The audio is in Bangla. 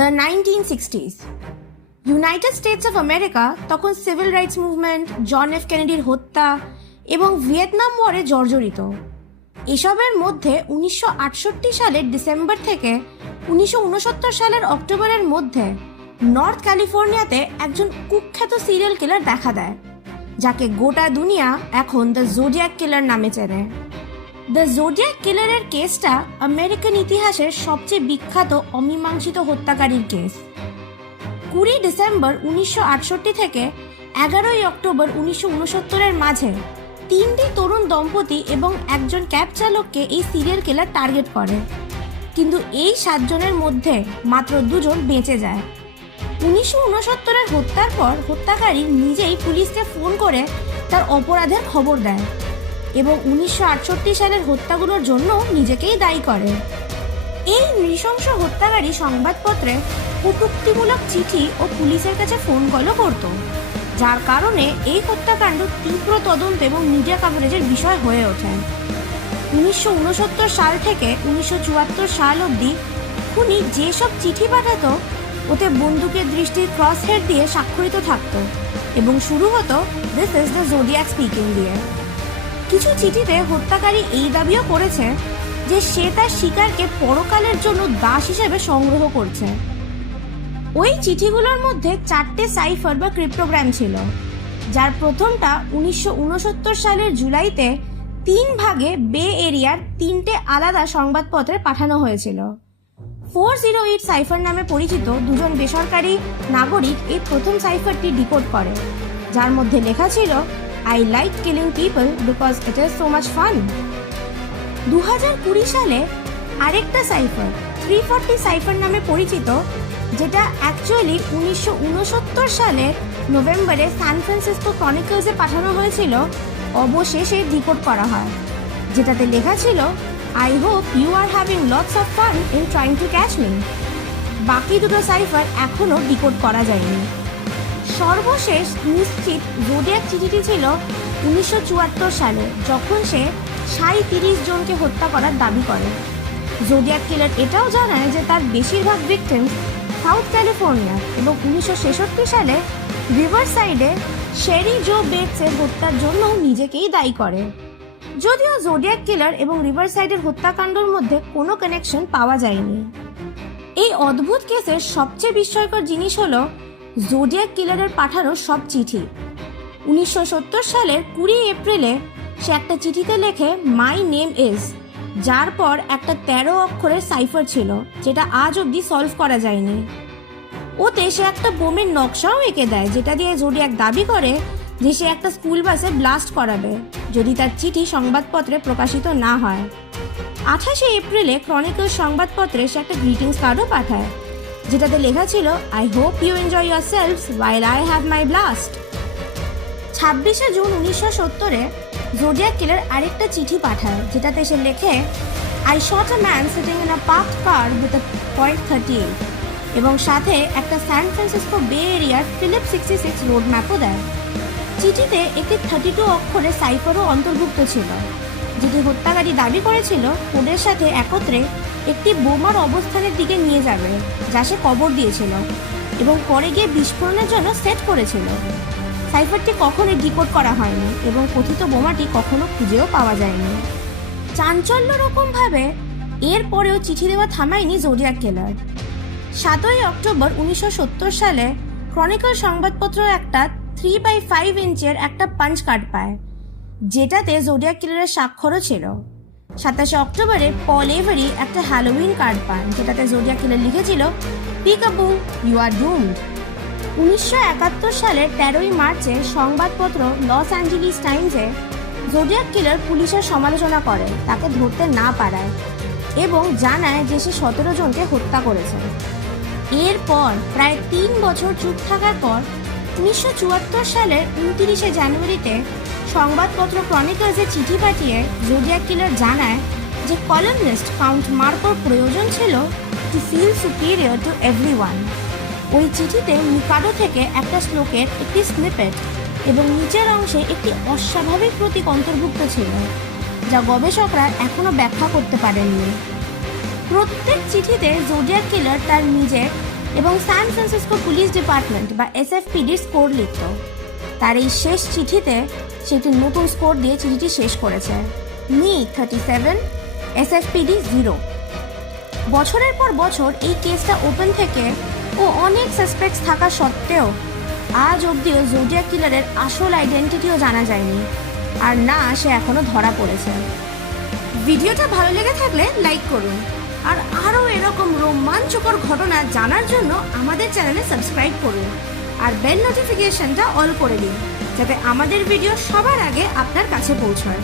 Nineteen sixties United States of America তখন civil rights movement John F কেনেডির হত্যা এবং ভিয়েতনাম ওয়ারে জর্জরিত। এসবের মধ্যে উনিশশো আটষট্টি সালের ডিসেম্বর থেকে উনিশশো উনসত্তর সালের অক্টোবরের মধ্যে নর্থ ক্যালিফোর্নিয়াতে একজন কুখ্যাত সিরিয়াল কিলার দেখা দেয়, যাকে গোটা দুনিয়া এখন দ্য জোডিয়াক কিলার নামে চেনে। দ্য জোডিয়াক কিলারের কেসটা আমেরিকান ইতিহাসের সবচেয়ে বিখ্যাত অমীমাংসিত হত্যাকারীর কেস কুড়ি ডিসেম্বর উনিশশো আটষট্টি থেকে এগারোই অক্টোবর উনিশশো উনসত্তরের মাঝে তিনটি তরুণ দম্পতি এবং একজন ক্যাব চালককে এই সিরিয়াল কিলার টার্গেট করে। কিন্তু এই সাতজনের মধ্যে মাত্র দুজন বেঁচে যায়। উনিশশো উনসত্তরের হত্যার পর হত্যাকারী নিজেই পুলিশকে ফোন করে তার অপরাধের খবর দেয়। এবং উনিশশো আটষট্টি সালের হত্যাগুলোর জন্য নিজেকেই দায়ী করে। এই নৃশংস হত্যাকারী সংবাদপত্রে কটূক্তিমূলক চিঠি ও পুলিশের কাছে ফোন কলও করত, যার কারণে এই হত্যাকাণ্ড তীব্র তদন্ত এবং মিডিয়া কাভারেজের বিষয় হয়ে ওঠে। উনিশশো উনসত্তর সাল থেকে উনিশশো চুয়াত্তর সাল অবধি খুনি যেসব চিঠি পাঠাতো, ওতে বন্দুকের দৃষ্টির ক্রস হেড দিয়ে স্বাক্ষরিত থাকত এবং শুরু হতো this is the Zodiac speaking দিয়ে। কিছু চিঠিতে হত্যাকারী এই দাবিও করেছে যে সে তার শিকারকে পরকালের জন্য দাস হিসেবে সংগ্রহ করছে। ওই চিঠিগুলোর মধ্যে চারটে সাইফার বা ক্রিপ্টোগ্রাম ছিল, যার প্রথমটা উনিশশো উনসত্তর সালের জুলাইতে তিন ভাগে বে এরিয়ার তিনটে আলাদা সংবাদপত্রে পাঠানো হয়েছিল। ফোর জিরো এইট সাইফার নামে পরিচিত দুজন বেসরকারি নাগরিক এই প্রথম সাইফারটি ডিকোড করে, যার মধ্যে লেখা ছিল I like killing people because it is so much fun দু হাজার কুড়ি সালে আরেকটা সাইফার থ্রি ফর্টি সাইফার নামে পরিচিত, যেটা অ্যাকচুয়ালি উনিশশো উনসত্তর সালে নভেম্বরে সান ফ্রান্সিসকো ক্রনিকলসে পাঠানো হয়েছিল, অবশেষে ডিকোড করা হয়। যেটাতে লেখা ছিল I hope you are having lots of fun in trying to catch me বাকি দুটো সাইফার এখনও ডিকোড করা যায়নি। সর্বশেষ নিশ্চিত জোডিয়াক চিঠিটি ছিল উনিশশো চুয়াত্তর সালে, যখন সে সাই তিরিশ জনকে হত্যা করার দাবি করে। জোডিয়াক কিলার এটাও জানায় যে তার বেশিরভাগ ভিকটিম সাউথ ক্যালিফোর্নিয়া এবং উনিশশো ছেষট্টি সালে রিভার সাইডে শেরি জো বেটসের হত্যার জন্য নিজেকেই দায়ী করে। যদিও জোডিয়াক কিলার এবং রিভার সাইডের হত্যাকাণ্ডের মধ্যে কোনো কানেকশন পাওয়া যায়নি। এই অদ্ভুত কেসের সবচেয়ে বিস্ময়কর জিনিস হলো জোডিয়াক কিলারের পাঠানো সব চিঠি। উনিশশো সত্তর সালের কুড়ি এপ্রিলে সে একটা চিঠিতে লেখে মাই নেম ইজ যার পর একটা তেরো অক্ষরের সাইফার ছিল, যেটা আজ অবধি সলভ করা যায়নি। ওতে সে একটা বোমের নকশাও এঁকে দেয়, যেটা দিয়ে জোডিয়াক দাবি করে যে সে একটা স্কুল বাসে ব্লাস্ট করাবে, যদি তার চিঠি সংবাদপত্রে প্রকাশিত না হয়। আঠাশে এপ্রিলে ক্রনিকল সংবাদপত্রে সে একটা গ্রিটিংস কার্ডও পাঠায়। যেটাতে লেখা ছিল I hope you enjoy yourself while I have my blast ছাব্বিশে জুন উনিশশো সত্তরে জোডিয়া কিলার আরেকটা চিঠি পাঠায়, যেটাতে সে লেখে I shot a man sitting in a park car with a point thirty eight এবং সাথে একটা স্যান ফ্রান্সিসকো বে এরিয়ার ফিলিপ সিক্সটি সিক্স রোড ম্যাপও দেয়। চিঠিতে একটি থার্টি টু অক্ষরের সাইফারও অন্তর্ভুক্ত ছিল। যেটি হত্যাকারী দাবি করেছিল, ওদের সাথে একত্রে একটি বোমার অবস্থানের দিকে নিয়ে যাবে, যা সে কবর দিয়েছিল এবং পরে গিয়ে বিস্ফোরণের জন্য সেট করেছিল। সাইফারটি কখনোই ডিকোড করা হয়নি এবং কথিত বোমাটি কখনো খুঁজেও পাওয়া যায়নি। চাঞ্চল্য রকমভাবে এরপরেও চিঠি দেওয়া থামায়নি জোডিয়াক কেলার সাতই অক্টোবর উনিশশো সত্তর সালে ক্রনিকল সংবাদপত্র একটা থ্রি বাই ফাইভ ইঞ্চের একটা পাঞ্চ কার্ড পায়। যেটাতে জোডিয়াক কিলারের স্বাক্ষরও ছিল। সাতাশে অক্টোবরে পল এভারি একটা হ্যালোউইন কার্ড পান, যেটাতে জোডিয়া কিলার লিখেছিল পিকাবু ইউ আর ডুমড উনিশশো একাত্তর সালের তেরোই মার্চে সংবাদপত্র লস অ্যাঞ্জেলিস টাইমসে জোডিয়াক কিলার পুলিশের সমালোচনা করে, তাকে ধরতে না পারায়, এবং জানায় যে সে সতেরো জনকে হত্যা করেছে। এরপর প্রায় তিন বছর চুপ থাকার পর উনিশশো চুয়াত্তর সালের উনতিরিশে জানুয়ারিতে সংবাদপত্র ক্রনিকলসে চিঠি পাঠিয়ে জোডিয়াক কিলার জানায় যে কলামনিস্ট কাউন্ট মার্কোর প্রয়োজন ছিল to feel superior to every ওই চিঠিতে মিকাডো থেকে একটা শ্লোকের একটি স্নিপেট এবং নিচের অংশে একটি অস্বাভাবিক প্রতীক অন্তর্ভুক্ত ছিল, যা গবেষকরা এখনও ব্যাখ্যা করতে পারেননি। প্রত্যেক চিঠিতে জোডিয়াক কিলার তার নিজের এবং সান ফ্রান্সিসকো পুলিশ ডিপার্টমেন্ট বা এসএফপিডির স্কোর লিখত। তার এই শেষ চিঠিতে সে একটি নতুন স্কোর দিয়ে চিঠিটি শেষ করেছে। Me thirty seven SFPD zero. বছরের পর বছর এই কেসটা ওপেন থেকে ও অনেক সাসপেক্টস থাকা সত্ত্বেও আজ অবধিও জোডিয়া কিলারের আসল আইডেন্টিটিও জানা যায়নি। আর না, সে এখনও ধরা পড়েছে। ভিডিওটা ভালো লেগে থাকলে লাইক করুন। আর আরও এরকম রোমাঞ্চকর ঘটনা জানার জন্য আমাদের চ্যানেলে সাবস্ক্রাইব করুন। আর বেল নোটিফিকেশনটা অল করে দিন যাতে আমাদের ভিডিও সবার আগে আপনার কাছে পৌঁছায়।